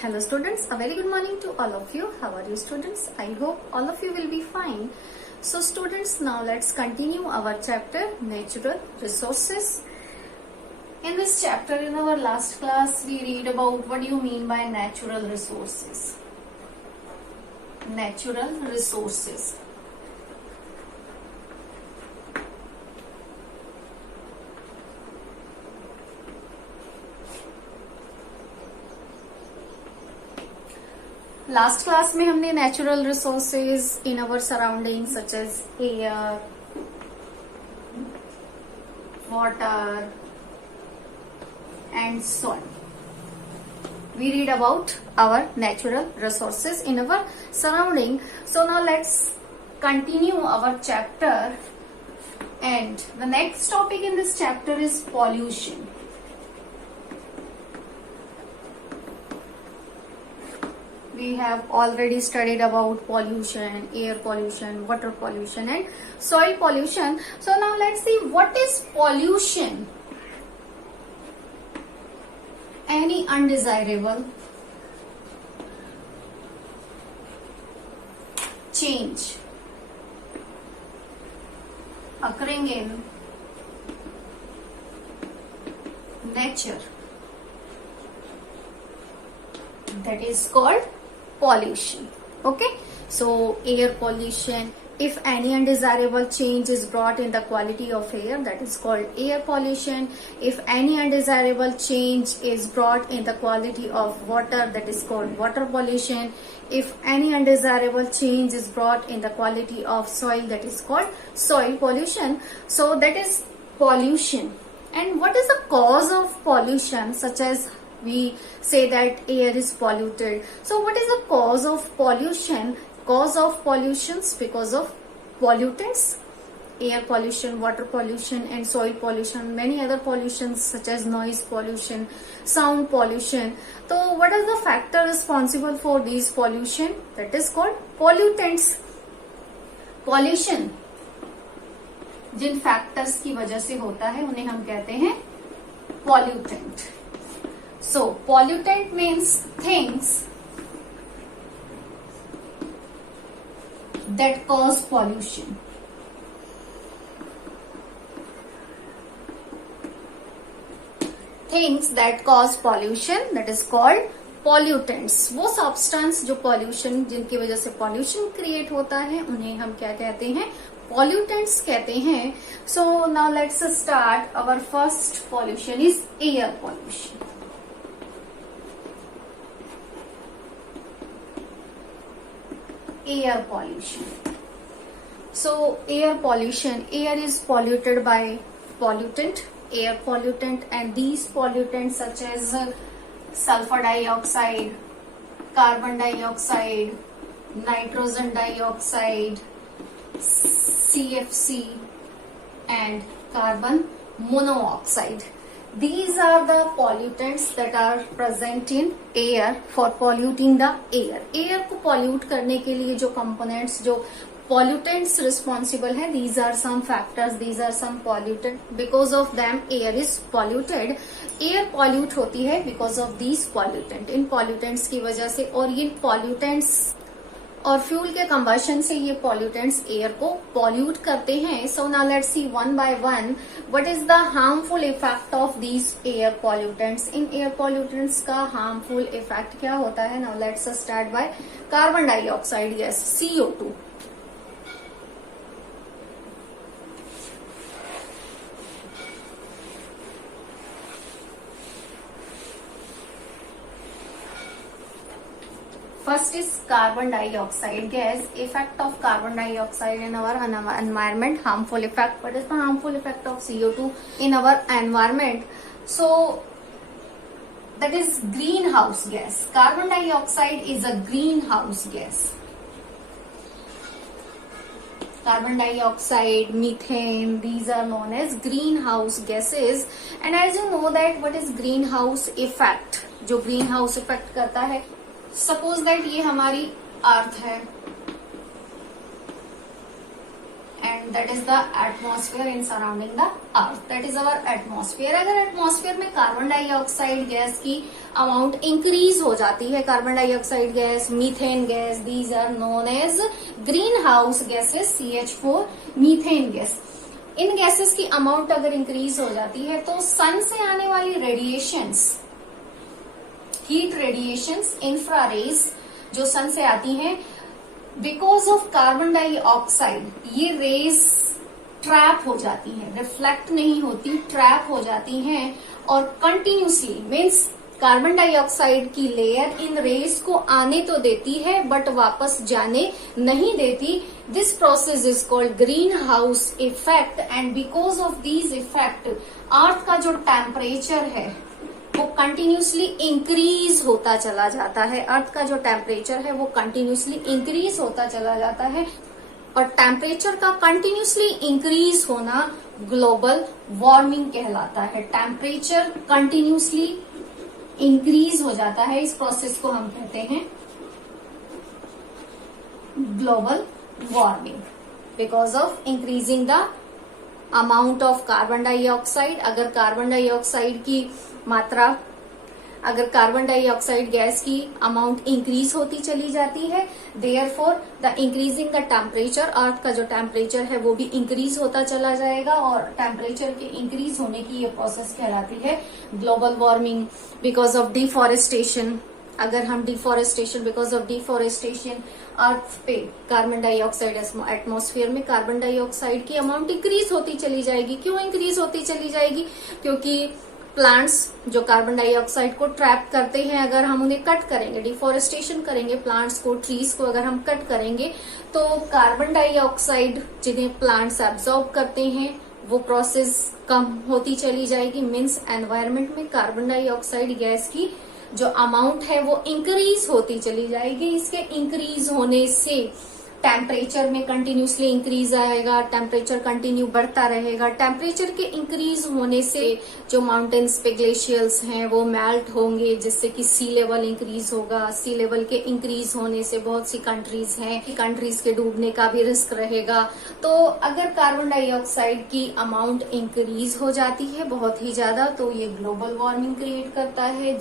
Hello students, a very good morning to all of you. How are you students? I hope all of you will be fine. So students, now let's continue our chapter Natural Resources. In this chapter, in our last class, we read about what do you mean by natural resources. Natural resources. Last class में हमने natural resources in our surrounding such as air, water and soil. We read about our natural resources in our surrounding. So now let's continue our chapter, and the next topic in this chapter is pollution. We have already studied about pollution, air pollution, water pollution and soil pollution. So now let's see what is pollution. Any undesirable change occurring in nature, that is called pollution. Okay, so air pollution. If any undesirable change is brought in the quality of air, that is called air pollution. If any undesirable change is brought in the quality of water, that is called water pollution. If any undesirable change is brought in the quality of soil, that is called soil pollution. So that is pollution. And what is the cause of pollution? Such as we say that air is polluted. So what is the cause of pollution? Cause of pollutions because of pollutants, air pollution, water pollution and soil pollution, many other pollutions such as noise pollution, sound pollution. So what is the factor responsible for these pollution? That is called pollutants. Pollution जिन factors की वजह से होता है उन्हें हम कहते हैं pollutant. So pollutant means things that cause pollution. Things that cause pollution, that is called pollutants. वो substance जो pollution जिनकी वजह से pollution create होता है उन्हें हम क्या कहते हैं? Pollutants कहते हैं. So now let's start. Our first pollution is air pollution. Air pollution. So air pollution, air is polluted by pollutant, air pollutant, and these pollutants such as sulfur dioxide, carbon dioxide, nitrogen dioxide, CFC and carbon monoxide. These are the pollutants that are present in air for polluting the air. Air को pollute करने के लिए जो components, जो pollutants responsible है, these are some factors, these are some pollutants. Because of them, air is polluted. Air pollute होती है because of these pollutants. In pollutants की वजह से और ये pollutants और फ्यूल के कंबशन से ये पॉल्यूटेंट्स एयर को पॉल्यूट करते हैं. So now let's see one by one what is the harmful effect of these air pollutants. In air pollutants का हार्मफुल इफेक्ट क्या होता है? Now let's start by carbon dioxide gas, CO2. First is carbon dioxide gas. Effect of carbon dioxide in our environment, harmful effect. What is the harmful effect of CO2 in our environment? So that is greenhouse gas. Carbon dioxide is a greenhouse gas. Carbon dioxide, methane, these are known as greenhouse gases. And as you know that what is greenhouse effect? जो greenhouse effect करता है, suppose that ये हमारी अर्थ है and environment, that is the atmosphere in surrounding the earth, that is our atmosphere. अगर atmosphere में carbon dioxide gas की amount increase हो जाती है, carbon dioxide gas, methane gas, these are known as green house gases, CH4, methane gas, इन gases की amount अगर increase हो जाती है तो सन से आने वाली रेडिएशंस, हीट रेडिएशंस, इंफ्रारेज जो सन से आती हैं, बिकॉज ऑफ कार्बन डाइऑक्साइड ये रेज ट्रैप हो जाती हैं, रिफ्लेक्ट नहीं होती, ट्रैप हो जाती हैं और कंटिन्यूसली मीन्स कार्बन डाइऑक्साइड की लेयर इन रेज को आने तो देती है बट वापस जाने नहीं देती. This process is called green house effect and because of these effect earth का जो टेम्परेचर है वो कंटिन्यूसली इंक्रीज होता चला जाता है. अर्थ का जो टेम्परेचर है वो कंटिन्यूसली इंक्रीज होता चला जाता है और टेम्परेचर का कंटिन्यूसली इंक्रीज होना ग्लोबल वार्मिंग कहलाता है. टेम्परेचर कंटिन्यूसली इंक्रीज हो जाता है, इस प्रोसेस को हम कहते हैं global warming because of increasing the amount of carbon dioxide. अगर कार्बन डाइऑक्साइड की मात्रा, अगर कार्बन डाइऑक्साइड गैस की अमाउंट इंक्रीज होती चली जाती है, therefore the increasing the temperature, earth का जो टेम्परेचर है वो भी इंक्रीज होता चला जाएगा और टेम्परेचर के इंक्रीज होने की ये प्रोसेस कहलाती है global warming. Because of deforestation, अगर हम डिफॉरेस्टेशन, बिकॉज ऑफ डिफॉरेस्टेशन अर्थ पे कार्बन डाइऑक्साइड, एटमॉस्फेयर में कार्बन डाइऑक्साइड की अमाउंट इंक्रीज होती चली जाएगी. क्यों इंक्रीज होती चली जाएगी? क्योंकि प्लांट्स जो कार्बन डाइऑक्साइड को ट्रैप करते हैं, अगर हम उन्हें कट करेंगे, डिफॉरेस्टेशन करेंगे, प्लांट्स को, ट्रीज को अगर हम कट करेंगे तो कार्बन डाइऑक्साइड जिन्हें प्लांट्स एब्जॉर्ब करते हैं वो प्रोसेस कम होती चली जाएगी. मीन्स एनवायरमेंट में कार्बन डाइऑक्साइड गैस की जो अमाउंट है वो इंक्रीज होती चली जाएगी. इसके इंक्रीज होने से टेम्परेचर में कंटिन्यूसली इंक्रीज आएगा, टेम्परेचर कंटिन्यू बढ़ता रहेगा. टेम्परेचर के इंक्रीज होने से जो माउंटेन्स पे ग्लेशियर्स हैं वो मेल्ट होंगे जिससे कि सी लेवल इंक्रीज होगा. सी लेवल के इंक्रीज होने से बहुत सी कंट्रीज हैं, कंट्रीज के डूबने का भी रिस्क रहेगा. तो अगर कार्बन डाइऑक्साइड की अमाउंट इंक्रीज हो जाती है बहुत ही ज्यादा तो ये ग्लोबल वार्मिंग क्रिएट करता है.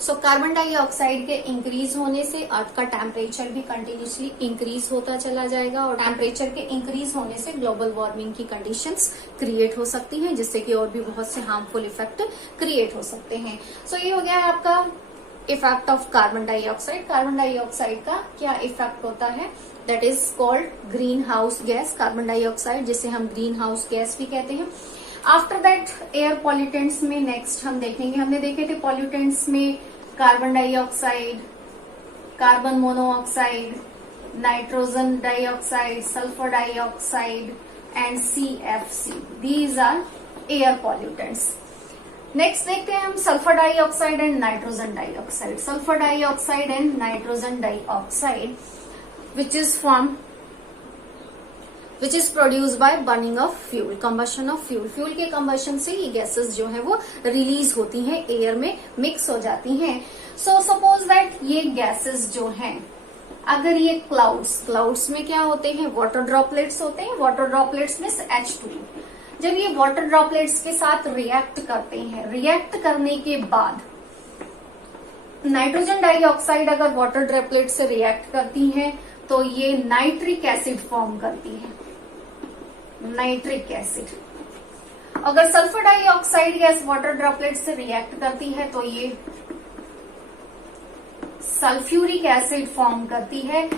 सो कार्बन डाइऑक्साइड के इंक्रीज होने से अर्थ का टेम्परेचर भी कंटिन्यूसली इंक्रीज होता चला जाएगा और टेम्परेचर के इंक्रीज होने से ग्लोबल वार्मिंग की कंडीशंस क्रिएट हो सकती हैं जिससे कि और भी बहुत से हार्मफुल इफेक्ट क्रिएट हो सकते हैं. सो ये हो गया है आपका effect of carbon dioxide. Carbon dioxide का क्या इफेक्ट होता है, that is called green house gas. Carbon dioxide जिसे हम ग्रीन हाउस गैस भी कहते हैं. आफ्टर दैट एयर पॉल्यूटेंट्स में नेक्स्ट हम देखेंगे, हमने देखे थे पॉल्यूटेंट्स में carbon dioxide, carbon monoxide, nitrogen dioxide, sulphur dioxide and CFC. These are air pollutants. Next देखते हैं हम sulphur dioxide and nitrogen dioxide. Sulphur dioxide and nitrogen dioxide which is produced by burning of fuel, combustion of fuel. Fuel के combustion से ये gases जो है वो release होती हैं, एयर में मिक्स हो जाती हैं. सो सपोज दैट ये गैसेस जो हैं, अगर ये क्लाउड्स में क्या होते हैं, वाटर ड्रॉपलेट्स होते हैं. वाटर ड्रॉपलेट्स में H2. जब ये वाटर ड्रॉपलेट्स के साथ रिएक्ट करते हैं, रिएक्ट करने के बाद नाइट्रोजन डाइऑक्साइड अगर वाटर ड्रॉपलेट से रिएक्ट करती है तो ये नाइट्रिक एसिड फॉर्म करती है, नाइट्रिक एसिड. अगर sulphur dioxide gas water droplet से रिएक्ट करती है तो ये सल्फ्यूरिक एसिड फॉर्म करती है.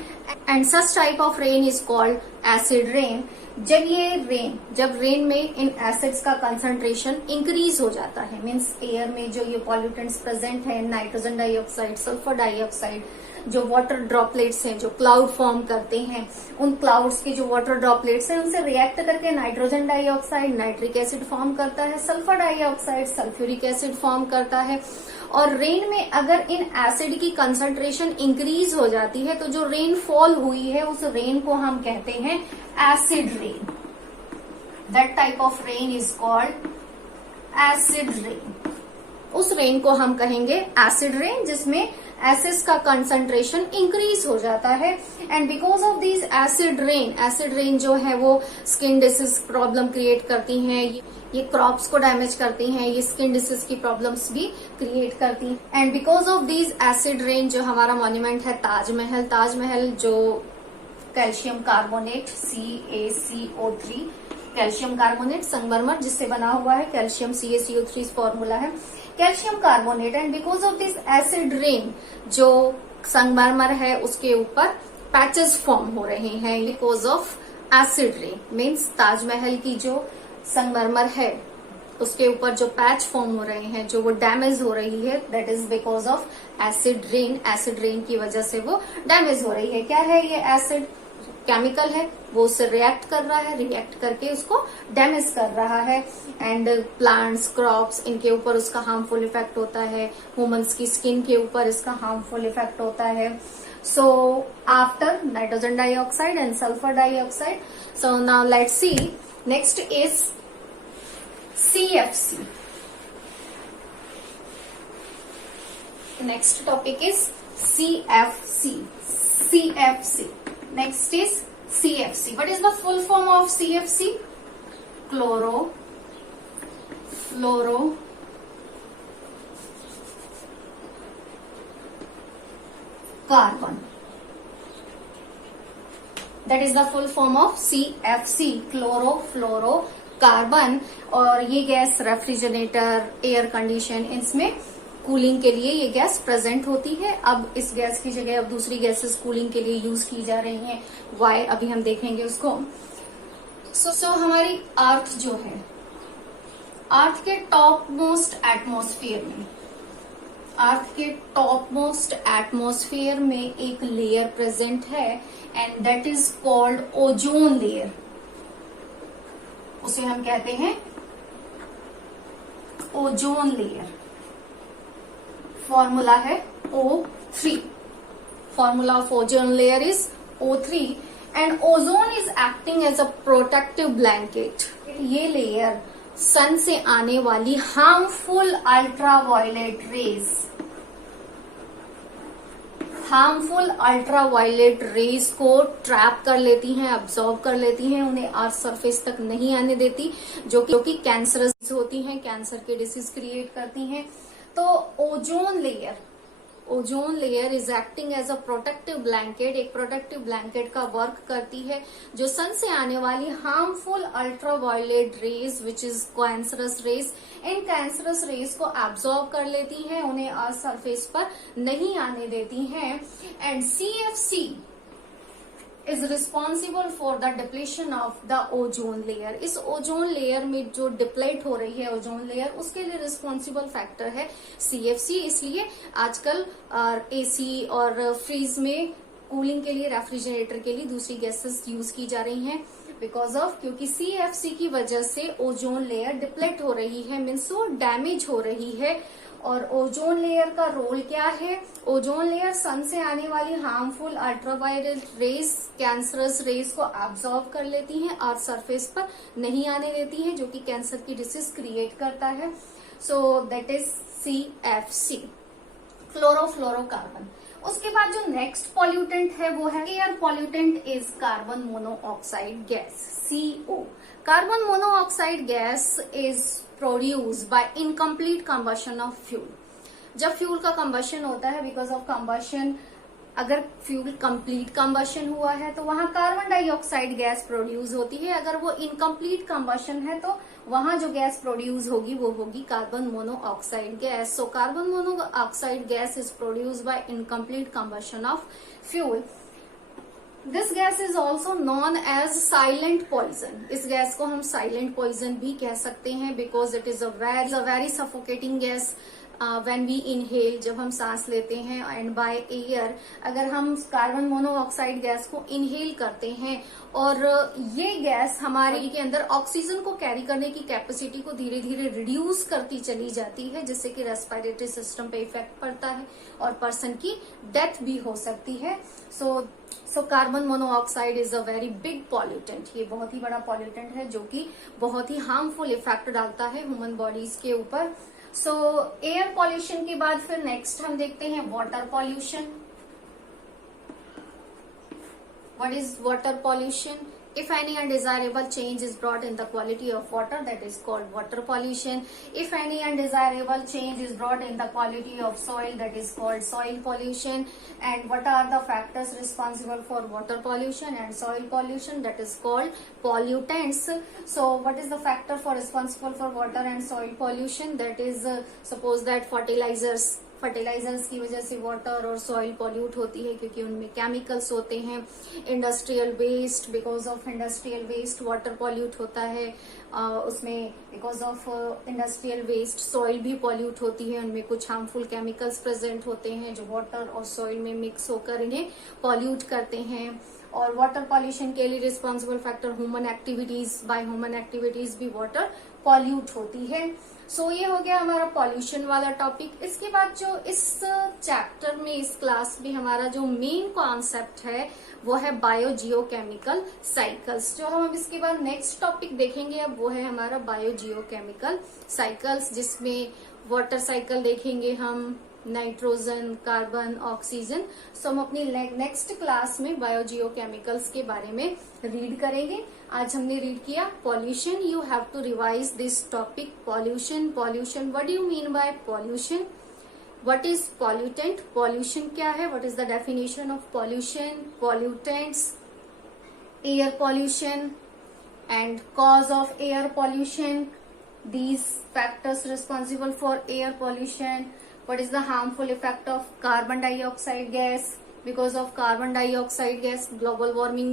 And such type of rain is called acid rain. जब रेन में इन एसिड्स का कंसंट्रेशन इंक्रीज हो जाता है, मीन्स एयर में जो ये पॉल्यूटेंट्स प्रेजेंट है, नाइट्रोजन डाइऑक्साइड, सल्फर डाइऑक्साइड, जो वाटर ड्रॉपलेट्स हैं जो क्लाउड फॉर्म करते हैं, उन क्लाउड्स के जो वाटर ड्रॉपलेट्स हैं उनसे रिएक्ट करके nitrogen dioxide nitric acid form करता है, sulphur dioxide sulphuric acid form करता है. और रेन में अगर इन एसिड की कंसंट्रेशन इंक्रीज हो जाती है तो जो रेन फॉल हुई है उस रेन को हम कहते हैं acid rain. That type of rain is called acid rain. उस रेन को हम कहेंगे एसिड रेन, जिसमें एसिड्स का कंसंट्रेशन इंक्रीज हो जाता है। And because of this acid rain जो है वो स्किन डिसीज प्रॉब्लम क्रिएट करती हैं, ये क्रॉप्स को डैमेज करती हैं, ये स्किन डिसीज की प्रॉब्लम्स भी क्रिएट करती हैं। And because of this acid rain जो हमारा मॉन्यूमेंट है ताजमहल जो calcium carbonate CaCO3 calcium carbonate संगमरमर जिससे बना हुआ है, कैल्शियम CaCO3 फॉर्मूला है calcium carbonate. And because of this acid rain जो संगमरमर है उसके ऊपर पैचेस फॉर्म हो रहे हैं because of acid rain. Means Taj Mahal की जो संगमरमर है उसके ऊपर जो पैच फॉर्म हो रहे हैं, जो वो डैमेज हो रही है, that is because of acid rain की वजह से वो डैमेज हो रही है। क्या है ये एसिड? केमिकल है, वो उससे रिएक्ट कर रहा है, रिएक्ट करके उसको डैमेज कर रहा है। एंड प्लांट्स, क्रॉप्स, इनके ऊपर उसका हार्मफुल इफेक्ट होता है, ह्यूमंस की स्किन के ऊपर इसका हार्मफुल इफेक्ट होता है। So after nitrogen dioxide and sulphur dioxide, so now let's see next is CFC. Next topic is CFC. Next is CFC. What is the full form of CFC? Chlorofluorocarbon. That is the full form of CFC, chlorofluorocarbon. और ये gas refrigerator, air condition, इसमें cooling के लिए ये gas present होती है। अब इस गैस की जगह अब दूसरी गैसेस कूलिंग के लिए यूज की जा रही हैं। वाई अभी हम देखेंगे उसको। सो हमारी अर्थ जो है, अर्थ के टॉप मोस्ट एटमॉस्फेयर में एक लेयर प्रेजेंट है and that is called ozone layer. उसे हम कहते हैं ओजोन लेयर। फॉर्मूला है O3। Formula of ozone layer is O3 and ozone is acting as a protective blanket. ये लेयर सन से आने वाली हार्मफुल अल्ट्रावायलेट रेज को ट्रैप कर लेती हैं, अब्सॉर्ब कर लेती हैं, उन्हें अर्थ सरफेस तक नहीं आने देती, जो कि कैंसरस होती हैं, कैंसर के डिसीज क्रिएट करती हैं। तो ozone layer is acting as a protective blanket, एक प्रोटेक्टिव ब्लैंकेट का वर्क करती है जो सन से आने वाली harmful ultraviolet rays which is cancerous rays, इन कैंसरस रेज को एब्सॉर्ब कर लेती हैं, उन्हें अर्थ सरफेस पर नहीं आने देती हैं। And CFC is responsible for the depletion of the ozone layer. इस ओजोन लेयर में जो डिप्लेट हो रही है ओजोन लेयर, उसके लिए रिस्पॉन्सिबल फैक्टर है CFC। इसलिए आजकल AC और फ्रीज में कूलिंग के लिए, रेफ्रिजरेटर के लिए दूसरी गैसेस यूज की जा रही हैं बिकॉज ऑफ, क्योंकि CFC की वजह से ओजोन लेयर डिप्लेट हो रही है, मीन्स वो डैमेज हो रही है। और ओजोन लेयर का रोल क्या है? ओजोन लेयर सन से आने वाली harmful ultraviolet rays, cancerous rays को एब्सॉर्ब कर लेती हैं, अर्थ सरफेस पर नहीं आने देती हैं, जो कि कैंसर की डिसीज क्रिएट करता है। So that is CFC, chlorofluorocarbon. उसके बाद जो नेक्स्ट पॉल्यूटेंट है वो है air pollutant is carbon monoxide gas, CO। Carbon monoxide gas is produced by incomplete combustion of fuel. जब फ्यूल का कंबशन होता है, बिकॉज ऑफ कंबशन, अगर फ्यूल कंप्लीट कंबशन हुआ है तो वहां कार्बन डाइऑक्साइड गैस प्रोड्यूस होती है। अगर वो इनकम्प्लीट कंबशन है तो वहां जो गैस प्रोड्यूस होगी वो होगी carbon monoxide gas. So carbon monoxide gas is produced by incomplete combustion of fuel. This gas is also known as silent poison. इस गैस को हम साइलेंट पॉइजन भी कह सकते हैं because it is a very suffocating gas when we inhale, जब हम सांस लेते हैं। एंड बाय एयर, अगर हम कार्बन मोनोऑक्साइड गैस को इनहेल करते हैं और ये गैस हमारे के अंदर ऑक्सीजन को कैरी करने की कैपेसिटी को धीरे धीरे रिड्यूस करती चली जाती है, जिससे कि रेस्पिरेटरी सिस्टम पे इफेक्ट पड़ता है और पर्सन की डेथ भी हो सकती है। सो carbon monoxide is a very big pollutant. ये बहुत ही बड़ा पॉल्यूटेंट है जो कि बहुत ही हार्मफुल इफेक्ट डालता है ह्यूमन बॉडीज के ऊपर। सो एयर पॉल्यूशन के बाद फिर नेक्स्ट हम देखते हैं water pollution. What is water pollution? If any undesirable change is brought in the quality of water, that is called water pollution. If any undesirable change is brought in the quality of soil, that is called soil pollution. And what are the factors responsible for water pollution and soil pollution? That is called pollutants. So what is the factor for responsible for water and soil pollution? That is suppose that fertilizers की वजह से water और soil pollute होती है क्योंकि उनमें chemicals होते हैं. Industrial waste, because of industrial waste water pollute होता है. उसमें because of industrial waste soil भी पॉल्यूट होती है. उनमें कुछ हार्मफुल केमिकल्स प्रेजेंट होते हैं जो वाटर और सॉइल में मिक्स होकर इन्हें पॉल्यूट करते हैं. और वाटर पॉल्यूशन के लिए responsible factor human activities. By human activities भी वाटर पॉल्यूट होती है. सो ये हो गया हमारा पॉल्यूशन वाला टॉपिक. इसके बाद जो इस चैप्टर में इस क्लास में हमारा जो मेन कॉन्सेप्ट है वो है बायोजियोकेमिकल साइकिल्स. जो हम इसके बाद नेक्स्ट टॉपिक देखेंगे अब वो है हमारा बायोजियोकेमिकल साइकिल्स, जिसमें वाटर साइकिल देखेंगे हम, नाइट्रोजन, कार्बन, ऑक्सीजन. सो हम अपनी नेक्स्ट क्लास में बायोजियोकेमिकल्स के बारे में रीड करेंगे. आज हमने रीड किया pollution. You have to revise this topic. Pollution, pollution, what do you mean by pollution? What is pollutant? Pollution क्या है? What is the definition of pollution? Pollutants, air pollution and cause of air pollution, these factors responsible for air pollution. What is the harmful effect of carbon dioxide gas? Because of carbon dioxide gas global warming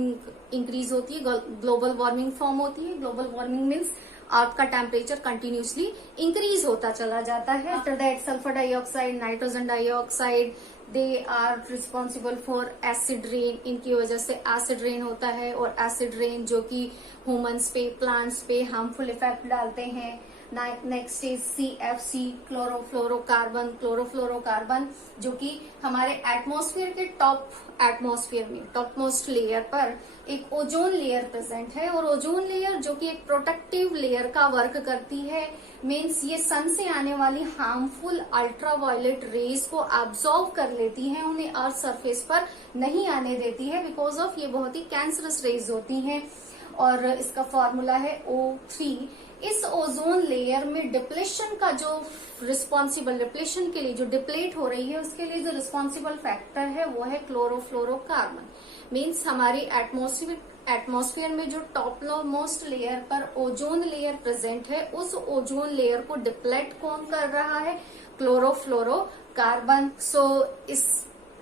increase होती है, global warming form होती है. global warming means अर्थ का temperature continuously increase होता चला जाता है. After that sulphur dioxide, nitrogen dioxide, they are responsible for acid rain. इनकी वजह से एसिड रेन होता है और एसिड रेन जो कि ह्यूमंस पे, प्लांट्स पे हार्मफुल इफेक्ट डालते हैं. Next is CFC, chlorofluorocarbon. Chlorofluorocarbon जो कि हमारे एटमॉस्फेयर के एटमॉस्फेयर में टॉप मोस्ट लेयर पर एक ओजोन लेयर प्रेजेंट है. और ओजोन लेयर जो कि एक प्रोटेक्टिव लेयर का वर्क करती है. मीन्स ये सन से आने वाली हार्मफुल अल्ट्रावायलेट रेज को एब्जॉर्ब कर लेती है, उन्हें अर्थ सरफेस पर नहीं आने देती है. बिकॉज ऑफ ये बहुत ही कैंसरस रेज होती हैं. और इसका फॉर्मूला है O3. इस ओजोन लेयर में डिप्लेशन का जो डिप्लेशन के लिए जो डिप्लेट हो रही है उसके लिए जो रिस्पॉन्सिबल फैक्टर है वो है क्लोरोफ्लोरोकार्बन. मीन्स हमारी एटमॉस्फेयर में जो टॉप मोस्ट लेयर पर ओजोन लेयर प्रेजेंट है उस ओजोन लेयर को डिप्लेट कौन कर रहा है? क्लोरोफ्लोरोकार्बन. सो इस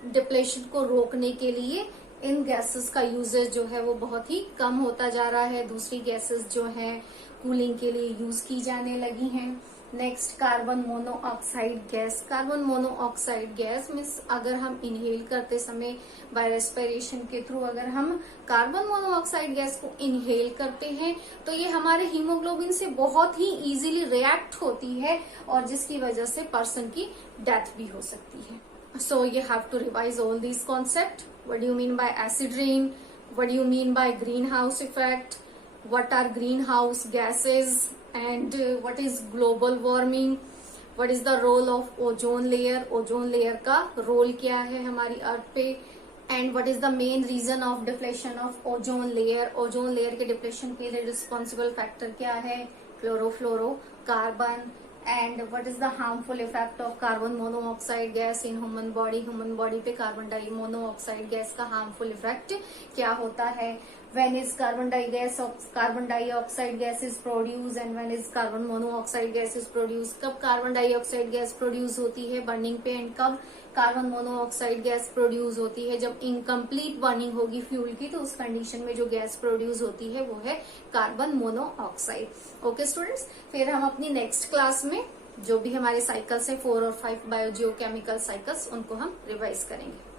डिप्लेशन को रोकने के लिए इन गैसेस का यूजेज जो है वो बहुत ही कम होता जा रहा है. दूसरी गैसेस जो है कूलिंग के लिए यूज की जाने लगी हैं. Next carbon monoxide gas. Carbon monoxide gas means अगर हम इनहेल करते समय बाय रेस्पिरेशन के थ्रू अगर हम कार्बन मोनोऑक्साइड गैस को इनहेल करते हैं तो ये हमारे हीमोग्लोबिन से बहुत ही इजीली रिएक्ट होती है और जिसकी वजह से पर्सन की डेथ भी हो सकती है. So you have to revise all these concepts. What do you mean by acid rain? What do you mean by greenhouse effect? What are greenhouse gases? And what is global warming? What is the role of ozone layer? Ozone layer का role क्या है हमारी अर्थ पे? And what is the main reason of depletion of ozone layer? Ozone layer के depletion के लिए responsible factor क्या है? Chlorofluorocarbon. And what is the harmful effect of carbon monoxide gas in human body? Human body पे carbon die monoxide gas का harmful effect क्या होता है? When is carbon dioxide gas is produced and when is carbon monoxide gas is produced? कब carbon dioxide gas produce होती है burning पे and कब कार्बन मोनोऑक्साइड गैस प्रोड्यूस होती है? जब इनकम्प्लीट बर्निंग होगी फ्यूल की तो उस कंडीशन में जो गैस प्रोड्यूस होती है वो है कार्बन मोनोऑक्साइड. ओके स्टूडेंट्स, फिर हम अपनी नेक्स्ट क्लास में जो भी हमारे साइकिल्स है 4 और 5 बायोजियोकेमिकल साइकिल्स उनको हम रिवाइज करेंगे.